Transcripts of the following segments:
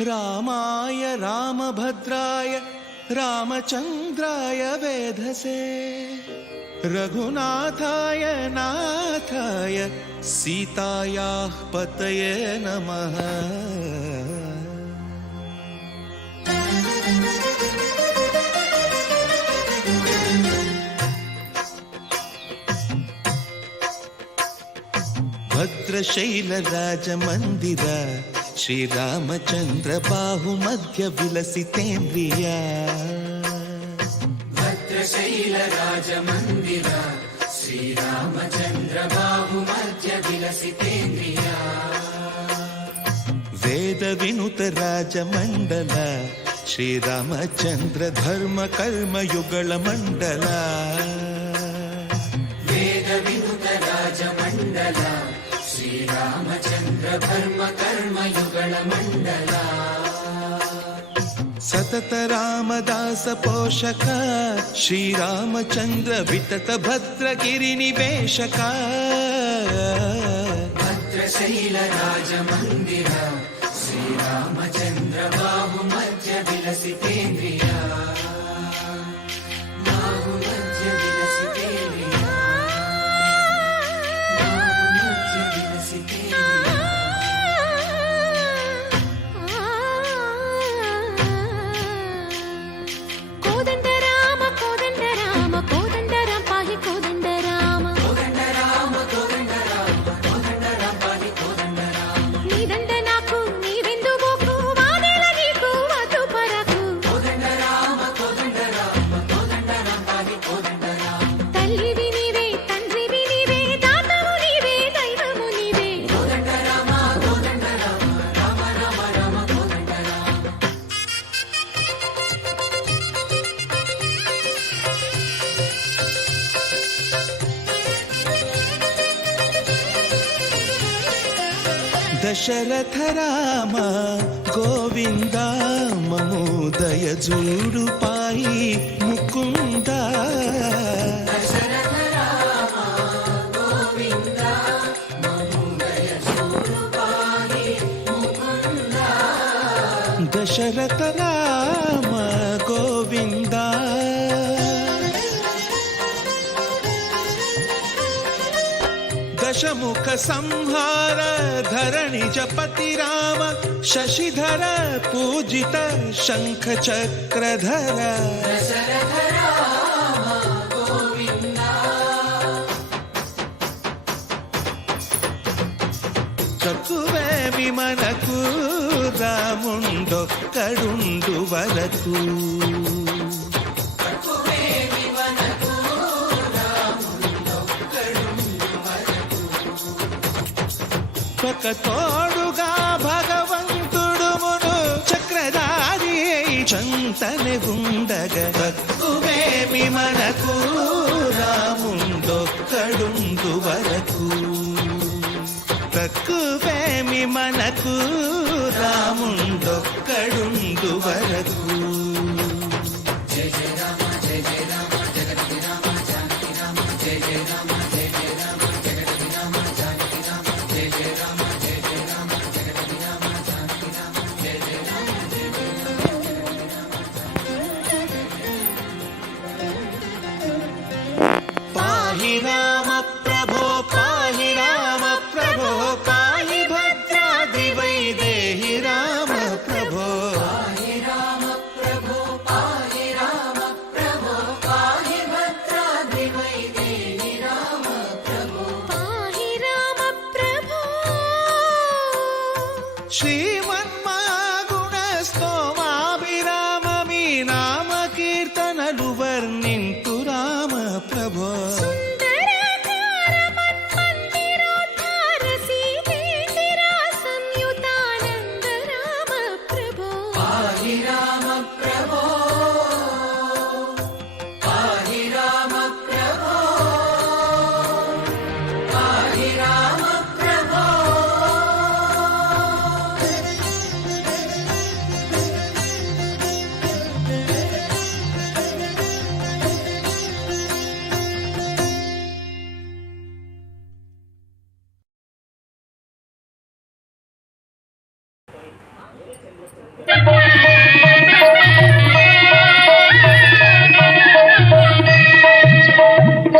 रामाय रामभद्राय रामचन्द्राय वेधसे रघुनाथाय नाथाय सीतायाः पतये नमः। भद्रशैलराजमन्दिर श्रीरामचन्द्र बाहुमध्य विलसितेन्द्रिया। भद्रशैलराजमन्दिर श्रीरामचन्द्र बाहुमध्य विलसितेन्द्रिया। वेदविनुत राजमण्डल श्रीरामचन्द्र धर्म कर्म युगल मण्डल। वेदविनुत राजमण्डल श्रीरामचन्द्र धर्म कर्म युगल मण्डल। सतत रामदास पोषक श्रीरामचन्द्र वितत भद्रगिरि निवेशक। भद्रशैल राजमन्दिर श्रीरामचन्द्र बाहुमध्य विलसितेन्द्रिया। बाहुमध्य विलसितेन्द्रिया। बाहुमध्य विलसितेन्द्रिया। कोदंड राम कोदंड राम कोदंड राम पाहि कोदंड राम। कोदंड राम कोदंड राम कोदंड राम पाहि कोदंड राम। नीदंड नाकु नीवेंदु बोकु वादेला नीकु वातु परकु। कोदंड राम पाहि कोदंड राम। तल्लिवि नीवे तंड्रिवि नीवे दातवु नीवे दैवमु नीवे। कोदंड राम राम राम राम कोदंड राम। दशरथ राम गोविंद ममोदय जूडु पाई मुकुंद। दशरथ राम गोविंद ममोदय जूडु पाहि मुकुंद। दशरथ राम गोविंद दशमुख संहार धरणिज पति राम शशिधर पूजित शंख चक्रधर। दशरथ राम गोविंद। चकुवे विमनकु रामुंडొక్కడుండు వరకు। ఒక తోడుగా భగవంతుడుమును చక్రధారి చంతని ఉండగ తక్కువేమి మనకు రాముండొక్కడుండు వరకు। తక్కువేమి మనకు రాముండొక్కడుండు వరకు। जय जय राम जगति राम जानकी राम। जय जय राम जगति राम जानकी राम। जय जय राम जगति राम जानकी राम। जय जय राम पाहि राम प्रभो पाहि राम प्रभो पाहि भद्राद्रि वैदेहि राम प्रभो। पाहि राम प्रभो पाहि राम प्रभो पाहि भद्राद्रि वैदेहि राम प्रभो। पाहि राम प्रभो। श्रीमन्मागुण स्तोमाभिराम मी नाम कीर्तनलु वर्णिंतु राम प्रभो। सुंदराकार मन्मन्दिरोद्धार सीतेन्द्रा संयुतानंद राम प्रभो। पाहि राम प्रभो पाहि राम प्रभो पाहि राम प्रभो।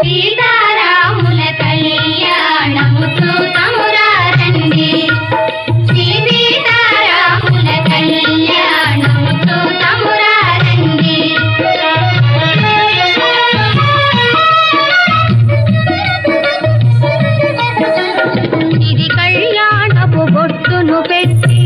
సీతారాముల కళ్యాణము చూతమురా రండి శ్రీ సీతారాముల కళ్యాణము చూతమురా రండి ఇది కళ్యాణపు బొట్టును పెట్టి